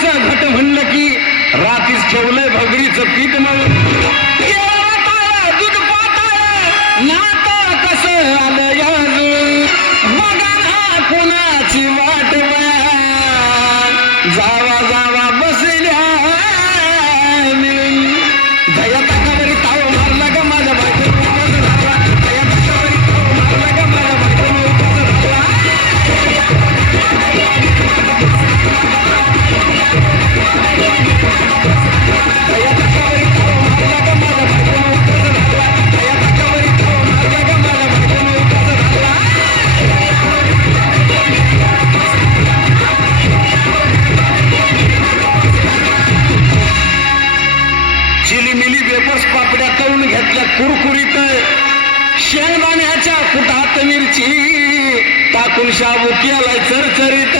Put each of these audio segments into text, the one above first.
जेवायचं घट म्हणलं की रात्रीच ठेवलंय भगरीचं पीठ मग दूध पाताळ नातं कसं आलं याजूळ बघा ना कोणाची वाट जावा जावा बसल्या मिळून दया ताकावरी ताव मारला ग माझ्या बायकोनं उपास झाला दया ताकावरी ताव मारला ग माझ्या बायकोनं उपास झाला दया ताकावरी ताव मारला ग माझ्या बायकोनं उपास झाला दया ताकावरी ताव मारला ग माझ्या बायकोनं उपास झाला चिलीमिली वेपर्स पापड्या तळून घेतल्या कुरकुरीत शेंगदाण्याच्या कुटात मिरची टाकून शाबू केलाय चरचरीत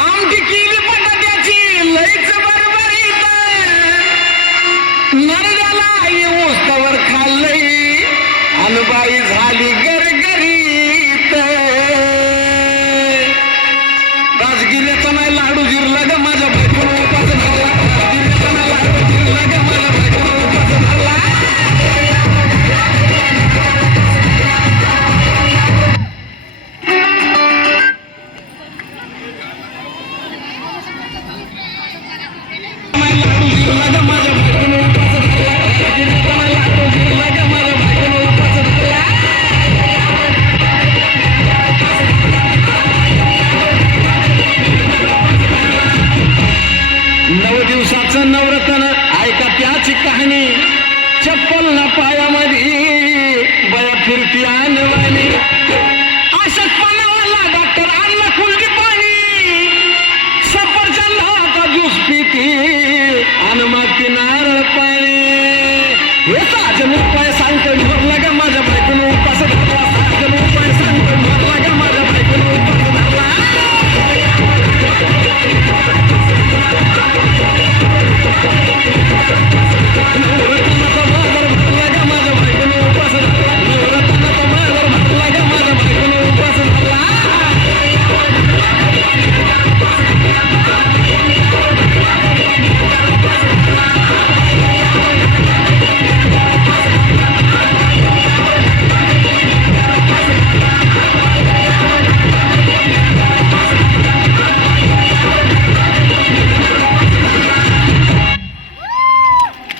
आमटी केली बटाट्याची लईच बरबरीत नरड्याला येऊस तवर खाल्लंय अनबाई झाली गरगरीत राजगिऱ्याचा नाही लाडू जिरला ग माझ्या बायकोनं उपास झाला राजगिऱ्याचा नाही लाडू जिरला ग माझ्या बायकोनं उपास झाला लाडू जिरला ग माझ्या बायकोनं उपास झाला राजगिऱ्याचा नाही लाडू जिरला ग माझ्या बायकोनं उपास झाला 9 दिवसाचं नवरत्न ऐका त्याची कहाणी चप्पल ना पायामध्ये बया फिरती आणवानी अशा